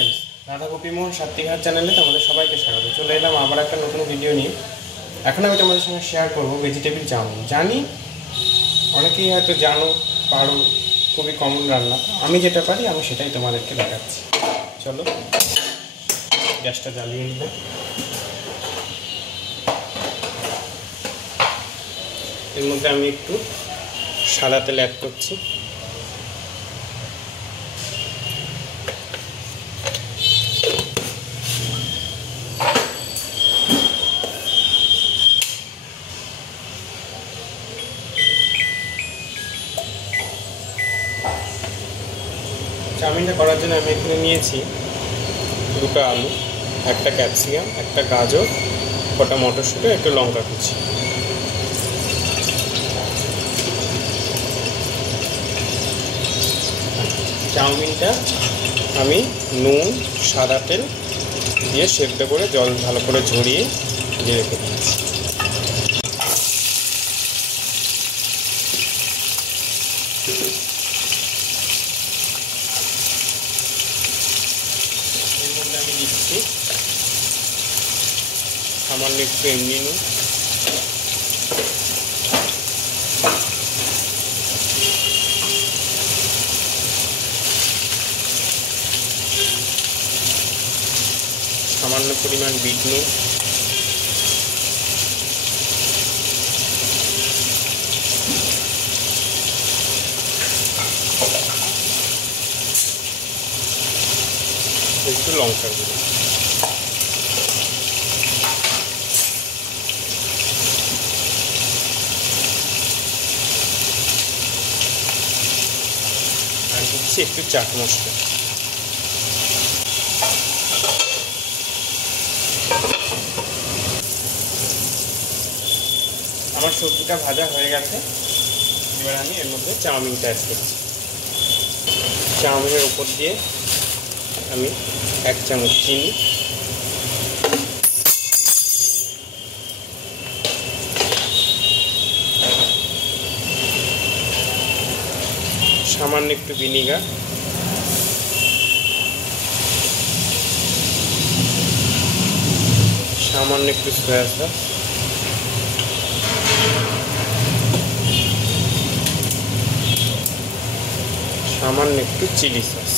Friends Radha गोपी मोहन सात्विक हाट चैनले तुम्हारे सबाइके स्वागत। चले एलाम आबार एक नतून भिडियो निये। एखन आमि तोमादेर संगे शेयर करब वेजिटेबल चाउमिन। जानी अनेकेई हयतो जानो पारो, खूबই कमन रान्ना। आमि जेटा पारी आमि सेटाई तोमादेरके देखाচ্ছি। चलो গ্যাসটা জ্বালিয়ে নিব। এর মধ্যে আমি একটু সাদা তেল অ্যাড করছি। চাউমিনটা করার জন্য আমি এখানে নিয়েছি দুটো আলু, একটা ক্যাপসিকাম, একটা গাজর, কটা মটরশুঁটি, একটা লঙ্কা কুচি। চাউমিনটা আমি নুন, সাদা তেল দিয়ে সেদ্ধ করে জল ভালো করে ঝরিয়ে দিয়ে রেখে দিয়েছি। আমি দিচ্ছি সামান্য একটু এমনি নুন, সামান্য পরিমাণ বিট নুন, একটু লঙ্কা গুঁড়ো। আর দিচ্ছি একটু চাট মশলা। আমার সবজিটা ভাজা হয়ে গেছে। এবার আমি এর মধ্যে চাউমিনটা অ্যাড করছি। চাউমিনের উপর দিয়ে আমি 1 চামচ চিনি, সামান্য একটু ভিনিগার, সামান্য একটু সয়া সস, সামান্য একটু চিলি সস।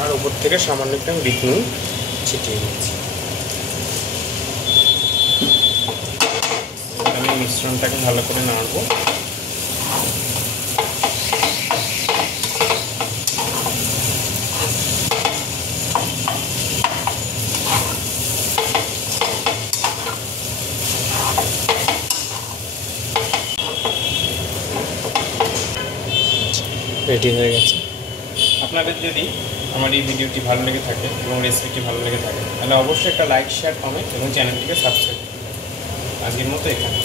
আর উপর থেকে সামান্য একটু আমি বিট নুন ছিটিয়ে দিচ্ছি। আমি মিশ্রণটাকে ভালো করে নাড়বো। রেডি হয়ে গেছে। আপনাদের যদি আমার এই ভিডিওটি ভালো লেগে থাকে এবং রেসিপিটি ভালো লেগে থাকে তাহলে অবশ্যই একটা লাইক, শেয়ার, কমেন্ট এবং চ্যানেলটিকে সাবস্ক্রাইব করুন। আজকের মতো এখানে।